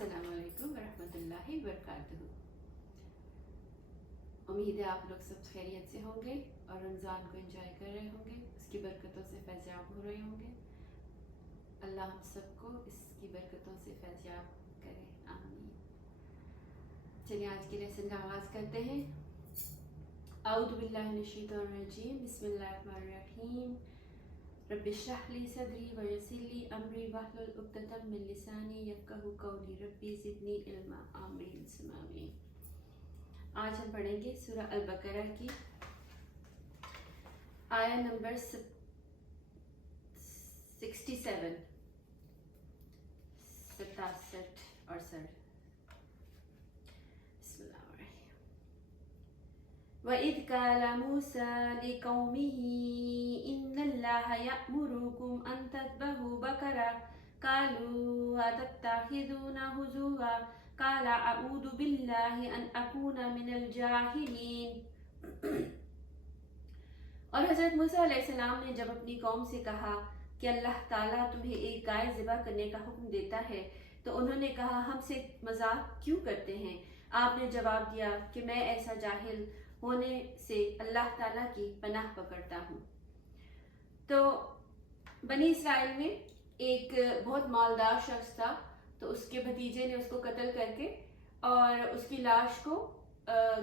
अस्सलाम वालेकुम वरहमतुल्लाहि वबरकातुहू। उम्मीद है आप लोग सब खैरियत से होंगे और रमज़ान को एंजॉय कर रहे होंगे, उसकी बरकतों से फैज़याब हो रहे होंगे। अल्लाह हम सबको इसकी बरकतों से फैज़याब करे, आमीन। चलिए आज के लेसन का आगाज़ करते हैं। औज़ु बिल्लाहि मिनश शैतानिर रजीम, बिस्मिल्लाहिर रहमानिर रहीम। रब्बि इश्रह ली सदरी व यस्सिर ली अमरी वहलुल उक़दतम मिन लिसानी यफ़क़हू क़ौली रब्बी ज़िदनी इल्मा, आमीन सुम्मा आमीन। आज हम पढ़ेंगे सूरह अल बकरा की आया नंबर 67 और 67। वइज़ क़ाल मूसा लिक़ौमिही इन्नल्लाहा यअमुरुकुम अन तज़बहू बकरा क़ालू अतत्तख़िज़ूना हुज़ुवा क़ाल अऊज़ु बिल्लाहि अन अकूना मिनल जाहिलीन। और हज़रत मूसा अलैहिस्सलाम ने जब अपनी कौम से कहा कि अल्लाह ताला तुम्हें एक गाय ज़िबा करने का हुक्म देता है, तो उन्होंने कहा हमसे मजाक क्यों करते हैं। आपने जवाब दिया कि मैं ऐसा जाहिल होने से अल्लाह ताला की पनाह पकड़ता हूँ। तो बनी इसराइल में एक बहुत मालदार शख्स था, तो उसके भतीजे ने उसको कत्ल करके और उसकी लाश को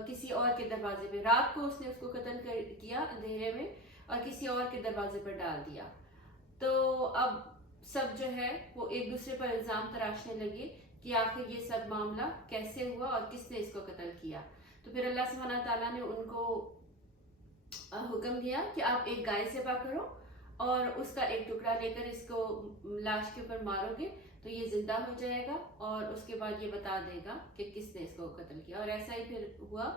किसी और के दरवाजे पे, रात को उसने उसको कत्ल किया अंधेरे में और किसी और के दरवाजे पर डाल दिया। तो अब सब जो है वो एक दूसरे पर इल्ज़ाम तराशने लगे कि आखिर ये सब मामला कैसे हुआ और किसने इसको कत्ल किया। तो फिर अल्लाह सुब्हानहू तआला ने उनको हुक्म दिया कि आप एक गाय ज़िबा करो और उसका एक टुकड़ा लेकर इसको लाश के ऊपर मारोगे तो ये जिंदा हो जाएगा और उसके बाद ये बता देगा कि किसने इसको कत्ल किया। और ऐसा ही फिर हुआ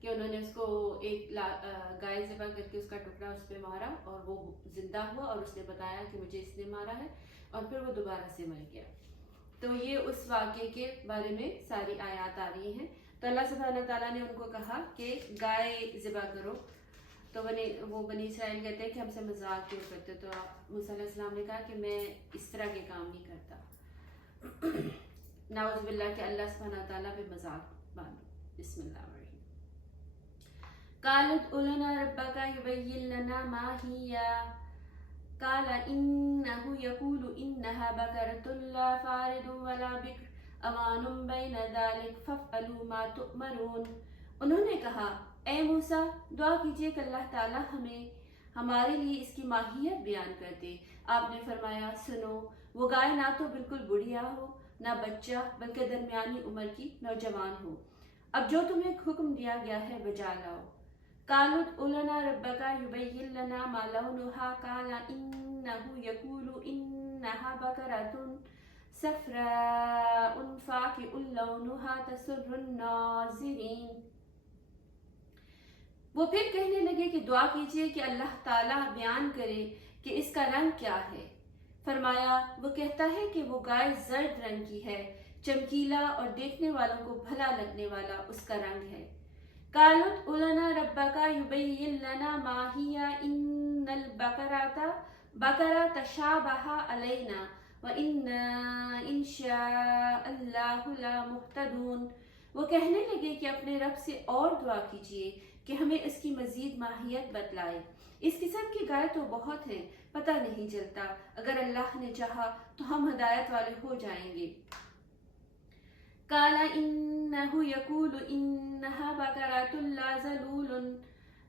कि उन्होंने उसको एक गाय ज़िबा करके उसका टुकड़ा उस पर मारा और वो जिंदा हुआ और उसने बताया कि मुझे इसने मारा है, और फिर वो दोबारा से मर गया। तो ये उस वाक़े के बारे में सारी आयत आ रही हैं। तो अल्लाह सुब्हानहू तआला ने उनको कहा कि गाय ज़िबा करो। तो वो बनी इसराइल कहते हैं कि हमसे मजाक क्यों करते। तो मूसा अलैहिस्सलाम ने कहा कि मैं इस तरह के काम नहीं करता। नाउज़ बिल्लाह कि अल्लाह सुब्हानहू तआला पे मजाक बांधो। बिस्मिल्लाहिर्रहमानिर्रहीम। क़ालू लना रब्बका युबय्यिन लना मा हिया क़ाल इन्नहु यक़ूलु इन्नहा बकरतुन ला फ़ारिदुन वला बिक्र अवानुम बैन ज़ालिक फ़फ़अलू मा तुअमरून। उन्होंने कहा, ए मूसा, दुआ कीजिए कि अल्लाह ताला हमें हमारे लिए इसकी माहियत बयान कर दे। आपने फरमाया, सुनो, वो गाय ना तो बिल्कुल बुढ़िया हो ना बच्चा, बल्कि दरमियानी उम्र की नौजवान हो। अब जो तुम्हें हुक्म दिया गया है बजा लाओ। क़ालू लना रब्बका युबय्यिन लना मा लौनुहा क़ाल इन्नहु यक़ूलु इन्नहा बकरतुन सफ़राउन फ़ाक़िउन लौनुहा तसुर्रुन नाज़िरीन। वो फिर कहने लगे कि दुआ कीजिए कि अल्लाह ताला बयान करे कि इसका रंग क्या है। फरमाया, वो कहता है कि वो गाय जर्द रंग की है, चमकीला और देखने वालों को भला लगने वाला उसका रंग है। क़ालू लना रब्बका युबय्यिन लना मा हिया इन्नल बकरा तशाबहा अलैना व इन्ना इंशाअल्लाहु लमुहतदून। वो कहने लगे कि अपने रब से और दुआ कीजिए कि हमें इसकी मजीद माहियत बतलाए। इस किस्म की गाय तो बहुत हैं, पता नहीं चलता। अगर अल्लाह ने चाहा तो हम हिदायत वाले हो जाएंगे। क़ाल इन्नहु यक़ूलु इन्नहा बकरतुन ला ज़लूलुन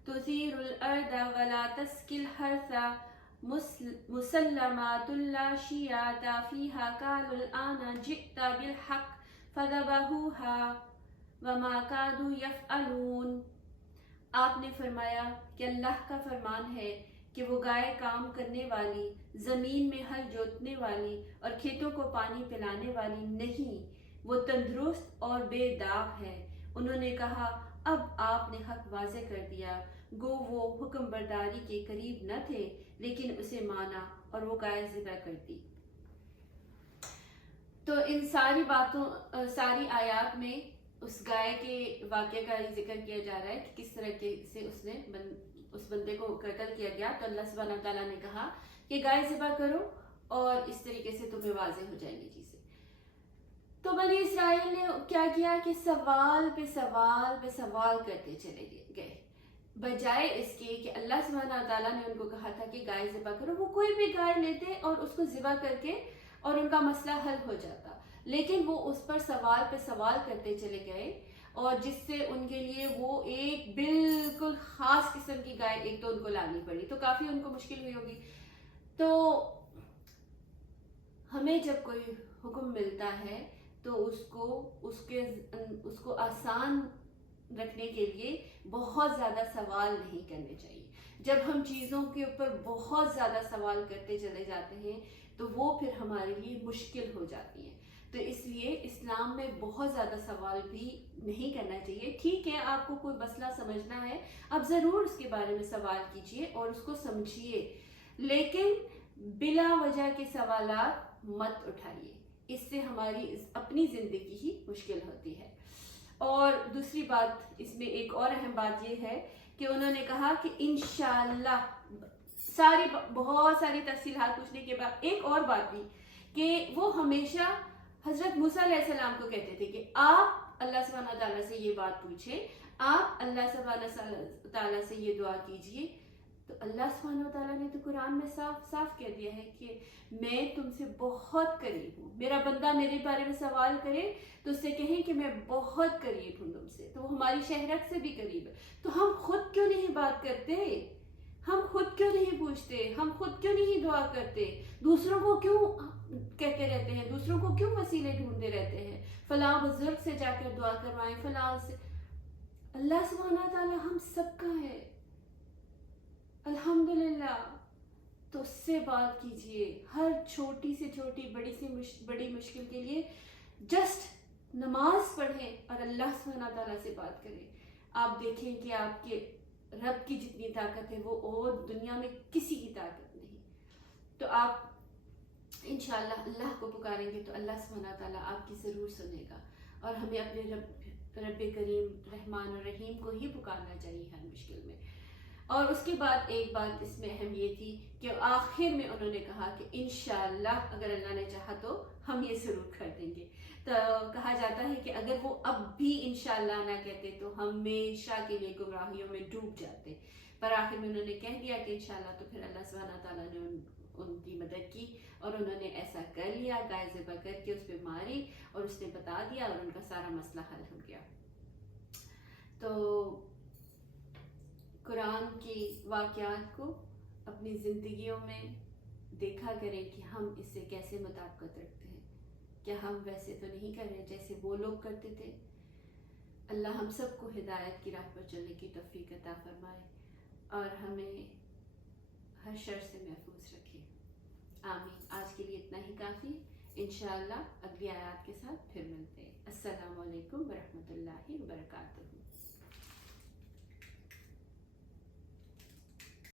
तुसीरुल अर्द वला तस्किल हर्सा मुसल्लमातुन ला शियाता फ़ीहा क़ालुल आना जिअता बिल हक़ फ़ज़बहूहा वमा कादू यफ़अलून। आपने फरमाया कि अल्लाह का फरमान है कि वो गाय काम करने वाली, ज़मीन में हल जोतने वाली और खेतों को पानी पिलाने वाली नहीं, वो तंदुरुस्त और बेदाग है। उन्होंने कहा, अब आपने हक वाज़े कर दिया। गो वो हुक्म बरदारी के करीब न थे, लेकिन उसे माना और वो गाय ज़िबा कर दी। तो इन सारी बातों, सारी आयत में उस गाय के वाक़े का जिक्र किया जा रहा है कि किस तरह से उसने उस बंदे को कत्ल किया गया। तो अल्लाह सुब्हानहू तआला ने कहा कि गाय ज़िबा करो और इस तरीके से तुम्हें वाज़े हो जाएंगी चीज़ें। तो बनी इसराइल ने क्या किया कि सवाल पे सवाल पे सवाल करते चले गए, बजाय इसके कि अल्लाह सुब्हानहू व तआला ने उनको कहा था कि गाय ज़िबा करो, वो कोई भी गाय लेते और उसको ज़िबा करके और उनका मसला हल हो जाता। लेकिन वो उस पर सवाल पे सवाल करते चले गए, और जिससे उनके लिए वो एक बिल्कुल ख़ास किस्म की गाय एक तो उनको लानी पड़ी, तो काफ़ी उनको मुश्किल हुई होगी। तो हमें जब कोई हुक्म मिलता है तो उसको आसान रखने के लिए बहुत ज़्यादा सवाल नहीं करने चाहिए। जब हम चीज़ों के ऊपर बहुत ज़्यादा सवाल करते चले जाते हैं तो वो फिर हमारे लिए मुश्किल हो जाती है। तो इसलिए इस्लाम में बहुत ज़्यादा सवाल भी नहीं करना चाहिए। ठीक है, आपको कोई मसला समझना है, आप ज़रूर उसके बारे में सवाल कीजिए और उसको समझिए, लेकिन बिला वजह के सवालात मत उठाइए, इससे हमारी अपनी ज़िंदगी ही मुश्किल होती है। और दूसरी बात, इसमें एक और अहम बात ये है कि उन्होंने कहा कि इंशाअल्लाह, बहुत सारी तफसीलात पूछने के बाद एक और बात भी कि वो हमेशा हज़रत मूसा अलैहिस्सलाम को कहते थे कि आप अल्लाह सुब्हानहू व तआला से ये बात पूछें, आप अल्लाह सुब्हानहू व तआला से ये दुआ कीजिए। तो अल्लाह सुब्हानहू व तआला ने तो कुरान में साफ साफ कह दिया है कि मैं तुमसे बहुत करीब हूँ। मेरा बंदा मेरे बारे में सवाल करे तो उससे कहें कि मैं बहुत करीब हूँ तुमसे, तो वो हमारी शहरत से भी करीब है। तो हम खुद क्यों नहीं बात करते, हम खुद क्यों नहीं पूछते, हम खुद क्यों नहीं दुआ करते, दूसरों को क्यों कहते रहते हैं, दूसरों को क्यों वसीले ढूंढते रहते हैं, फलां बुजुर्ग से जाकर दुआ करवाएं, फलां से। अल्लाह सुब्हानहू व तआला हम सबका है, अल्हम्दुलिल्लाह। तो उससे बात कीजिए, हर छोटी से छोटी, बड़ी से बड़ी मुश्किल के लिए जस्ट नमाज पढ़ें और अल्लाह सुब्हानहू व तआला से बात करें। आप देखें कि आपके रब की जितनी ताकत है वो और दुनिया में किसी की ताकत नहीं। तो आप इंशाअल्लाह अल्लाह को पुकारेंगे तो अल्लाह सुब्हानहू व तआला आपकी ज़रूर सुनेगा, और हमें अपने रब करीम रहमान और रहीम को ही पुकारना चाहिए हर मुश्किल में। और उसके बाद एक बात इसमें अहम ये थी कि आखिर में उन्होंने कहा कि इंशाअल्लाह अगर अल्लाह ने चाहा तो हम ये ज़रूर कर देंगे। तो कहा जाता है कि अगर वो अब भी इंशाअल्लाह ना कहते तो हमेशा के लिए गुमराहियों में डूब जाते, पर आखिर में उन्होंने कह दिया कि इंशाअल्लाह, तो फिर अल्लाह सुब्हानहू व तआला ने उनकी मदद की और उन्होंने ऐसा कर लिया, गाय ज़िबा करके उस पर मारी और उसने बता दिया और उनका सारा मसला हल हो गया। तो कुरान की वाक़यात को अपनी ज़िंदगियों में देखा करें कि हम इससे कैसे मुताबिकत रखते हैं। क्या हम वैसे तो नहीं कर रहे जैसे वो लोग करते थे। अल्लाह हम सबको हिदायत की राह पर चलने की तौफीक अता फरमाए और हमें हर शर से महफूज रखे। आमीन। आज के लिए इतना ही काफ़ी। इंशाअल्लाह अगली आयत के साथ फिर मिलते हैं। अस्सलामु अलैकुम व रहमतुल्लाहि व बरकातुहू।